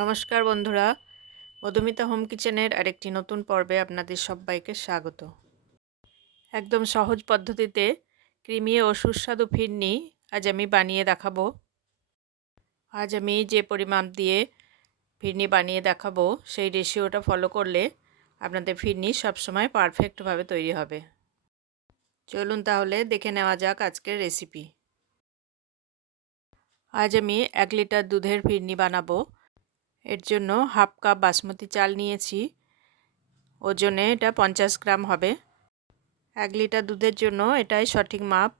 নমস্কার বন্ধুরা। মধুমিতা হোম কিচেনের আরেকটি নতুন পর্বে আপনাদের সবাইকে স্বাগত। একদম সহজ পদ্ধতিতে ক্রিমি ও সুস্বাদু ফিরনি আজ আমি বানিয়ে দেখাবো। আজ আমি যে পরিমাণ দিয়ে ফিরনি বানিয়ে দেখাবো, সেই রেশিওটা ফলো করলে আপনাদের ফিরনি সবসময় পারফেক্টভাবে তৈরি হবে। চলুন তাহলে দেখে নেওয়া যাক আজকের রেসিপি আজ আমি এক লিটার দুধের ফিরনি বানাবো। এর জন্য হাফ কাপ বাসমতি চাল নিয়েছি। ওজনে এটা পঞ্চাশ গ্রাম হবে। এক লিটার দুধের জন্য এটাই সঠিক মাপ।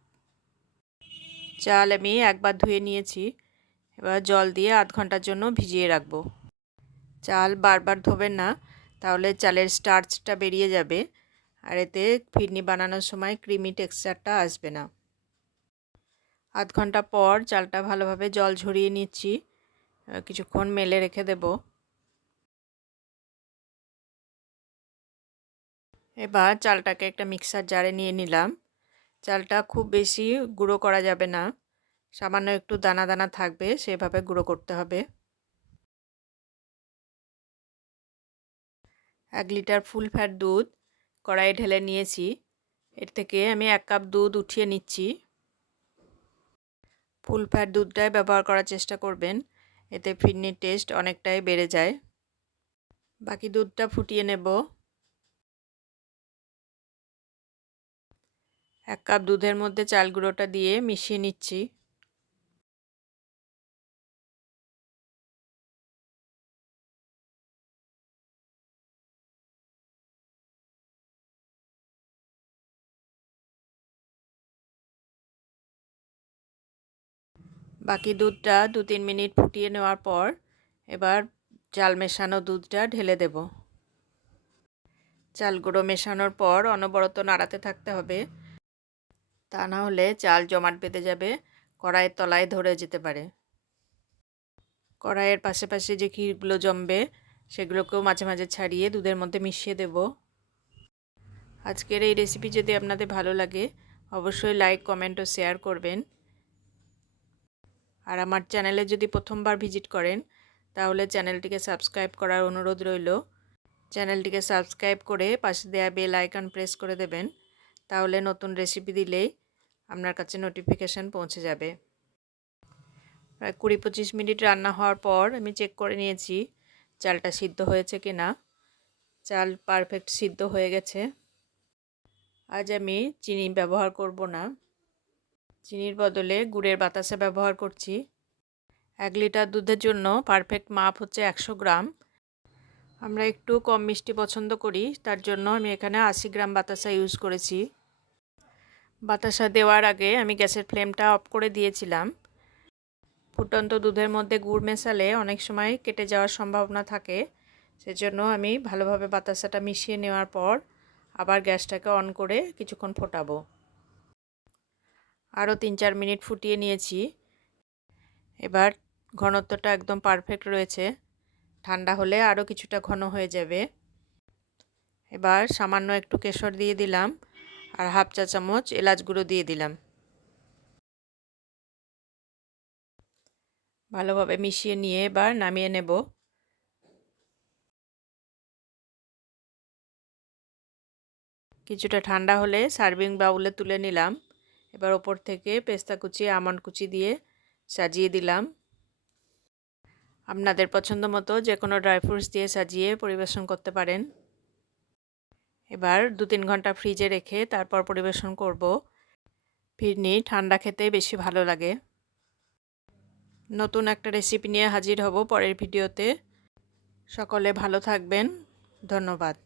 চাল আমি একবার ধুয়ে নিয়েছি। এবার জল দিয়ে আধ ঘণ্টার জন্য ভিজিয়ে রাখব। চাল বারবার ধোবেন না, তাহলে চালের স্টার্চটা বেরিয়ে যাবে। আর এতে ফিরনি বানানোর সময় ক্রিমি টেক্সচারটা আসবে না। আধ ঘণ্টা পর চালটা ভালোভাবে জল ঝরিয়ে নিচ্ছি। কিছুক্ষণ মেলে রেখে দেব। এবার চালটাকে একটা মিক্সার জারে নিয়ে নিলাম। চালটা খুব বেশি গুঁড়ো করা যাবে না। সামান্য একটু দানা দানা থাকবে, সেভাবে গুঁড়ো করতে হবে। এক লিটার ফুল ফ্যাট দুধ কড়াইয়ে ঢেলে নিয়েছি। এর থেকে আমি এক কাপ দুধ উঠিয়ে নিচ্ছি। ফুল ফ্যাট দুধটাই ব্যবহার করার চেষ্টা করবেন। এতে ফিরনির টেস্ট অনেকটাই বেড়ে যায়। বাকি দুধটা ফুটিয়ে নেব। এক কাপ দুধের মধ্যে চাল গুঁড়োটা দিয়ে মিশিয়ে নিচ্ছি। বাকি দুধটা দু তিন মিনিট ফুটিয়ে নেওয়ার পর এবার চাল মেশানো দুধটা ঢেলে দেব। চাল গুঁড়ো মেশানোর পর অনবরত নাড়াতে থাকতে হবে। তা না হলে চাল জমাট বেঁধে যাবে, কড়াইয়ের তলায় ধরে যেতে পারে। কড়াইয়ের পাশে যে ক্ষীরগুলো জমবে, সেগুলোকেও মাঝে মাঝে ছাড়িয়ে দুধের মধ্যে মিশিয়ে দেব। আজকের এই রেসিপি যদি আপনাদের ভালো লাগে, অবশ্যই লাইক কমেন্ট ও শেয়ার করবেন। আর আমার চ্যানেলে যদি প্রথমবার ভিজিট করেন, তাহলে চ্যানেলটিকে সাবস্ক্রাইব করার অনুরোধ রইল। চ্যানেলটিকে সাবস্ক্রাইব করে পাশে দেওয়া বেল আইকন প্রেস করে দেবেন, তাহলে নতুন রেসিপি দিলেই আপনার কাছে নোটিফিকেশান পৌঁছে যাবে। প্রায় কুড়ি পঁচিশ মিনিট রান্না হওয়ার পর আমি চেক করে নিয়েছি চালটা সিদ্ধ হয়েছে কি না চাল পারফেক্ট সিদ্ধ হয়ে গেছে। আজ আমি চিনি ব্যবহার করব না। চিনির বদলে গুড়ের বাতাসা ব্যবহার করছি। এক লিটার দুধের জন্য পারফেক্ট মাপ হচ্ছে একশো গ্রাম। আমরা একটু কম মিষ্টি পছন্দ করি, তার জন্য আমি এখানে আশি গ্রাম বাতাসা ইউজ করেছি। বাতাসা দেওয়ার আগে আমি গ্যাসের ফ্লেমটা অফ করে দিয়েছিলাম। ফুটন্ত দুধের মধ্যে গুড় মেশালে অনেক সময় কেটে যাওয়ার সম্ভাবনা থাকে। সেজন্য আমি ভালোভাবে বাতাসাটা মিশিয়ে নেওয়ার পর আবার গ্যাসটাকে অন করে কিছুক্ষণ ফোটাবো। আরও তিন চার মিনিট ফুটিয়ে নিয়েছি। এবার ঘনত্বটা একদম পারফেক্ট রয়েছে। ঠান্ডা হলে আরও কিছুটা ঘন হয়ে যাবে। এবার সামান্য একটু কেশর দিয়ে দিলাম আর হাফ চা চামচ এলাচ গুঁড়ো দিয়ে দিলাম। ভালোভাবে মিশিয়ে নিয়ে এবার নামিয়ে নেব। কিছুটা ঠান্ডা হলে সার্ভিং বাউলে তুলে নিলাম। এবার ওপর থেকে পেস্তা কুচি, আমন্ড কুচি দিয়ে সাজিয়ে দিলাম। আপনাদের পছন্দ মতো যে কোনো ড্রাই ফ্রুটস দিয়ে সাজিয়ে পরিবেশন করতে পারেন। এবার দু তিন ঘণ্টা ফ্রিজে রেখে তারপর পরিবেশন করব। ফিরনি ঠান্ডা খেতে বেশি ভালো লাগে। নতুন একটা রেসিপি নিয়ে হাজির হব পরের ভিডিওতে। সকলে ভালো থাকবেন। ধন্যবাদ।